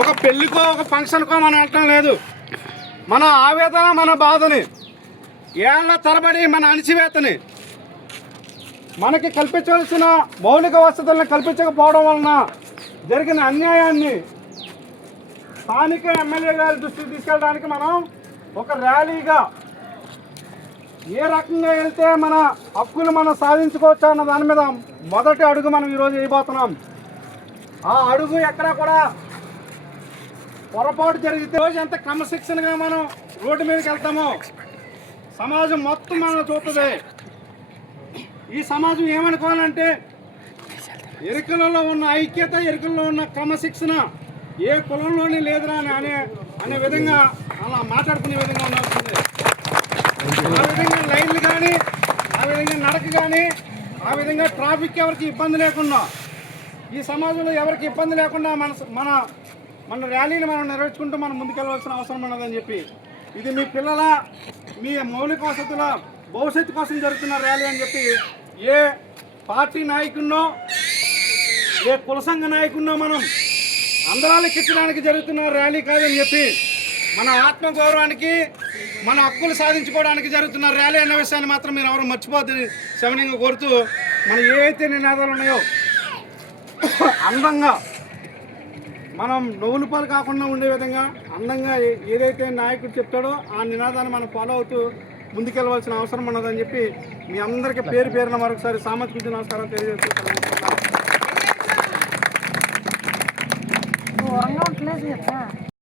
ఒక పెళ్ళికో ఒక ఫంక్షన్కో మనం వెళ్ళటం లేదు. మన ఆవేదన, మన బాధని, ఏళ్ల తరబడి మన అణిచివేతని, మనకి కల్పించవలసిన మౌలిక వసతులను కల్పించకపోవడం వలన జరిగిన అన్యాయాన్ని స్థానిక ఎమ్మెల్యే గారి దృష్టికి తీసుకెళ్ళడానికి మనం ఒక ర్యాలీగా ఏ రకంగా వెళ్తే మన హక్కులు మనం సాధించుకోవచ్చు అన్న దాని మీద మొదటి అడుగు మనం ఈరోజు వేయబోతున్నాం. ఆ అడుగు ఎక్కడా కూడా పొరపాటు జరిగితే రోజు ఎంత క్రమశిక్షణగా మనం రోడ్డు మీదకి వెళ్తామో సమాజం మొత్తం మనం చూస్తుంది. ఈ సమాజం ఏమనుకోవాలంటే ఎరుకలలో ఉన్న ఐక్యత, ఎరుకల్లో ఉన్న క్రమశిక్షణ ఏ కులంలోనే లేదురా అనే విధంగా అలా మాట్లాడుకునే విధంగా ఉండాల్సిందే. ఆ విధంగా లైన్లు కానీ, ఆ విధంగా నడక కానీ, ఆ విధంగా ట్రాఫిక్ ఎవరికి ఇబ్బంది లేకుండా, ఈ సమాజంలో ఎవరికి ఇబ్బంది లేకుండా మన మన ర్యాలీని మనం నెరవేర్చుకుంటూ మనం ముందుకెళ్ళవలసిన అవసరం ఉన్నదని చెప్పి, ఇది మీ పిల్లల, మీ మౌలిక వసతుల భవిష్యత్తు కోసం జరుగుతున్న ర్యాలీ అని చెప్పి ఏ పార్టీ నాయకున్నో, ఏ కుల సంఘ నాయకున్నో మనం అందరాలెక్కించడానికి జరుగుతున్న ర్యాలీ కాదని చెప్పి, మన ఆత్మగౌరవానికి, మన హక్కులు సాధించుకోవడానికి జరుగుతున్న ర్యాలీ అనే విషయాన్ని మాత్రం మీరు ఎవరు మర్చిపోద్దని శవనీయంగా కోరుతూ, మనం ఏవైతే నినాదాలు ఉన్నాయో అందంగా మనం నవ్వుల పాలు కాకుండా ఉండే విధంగా అందంగా ఏదైతే నాయకుడు చెప్తాడో ఆ నినాదాన్ని మనం ఫాలో అవుతూ ముందుకెళ్ళవలసిన అవసరం ఉన్నదని చెప్పి మీ అందరికీ పేరు పేరున మరొకసారి సామాజిక నమస్కారం తెలియజేస్తున్నాను.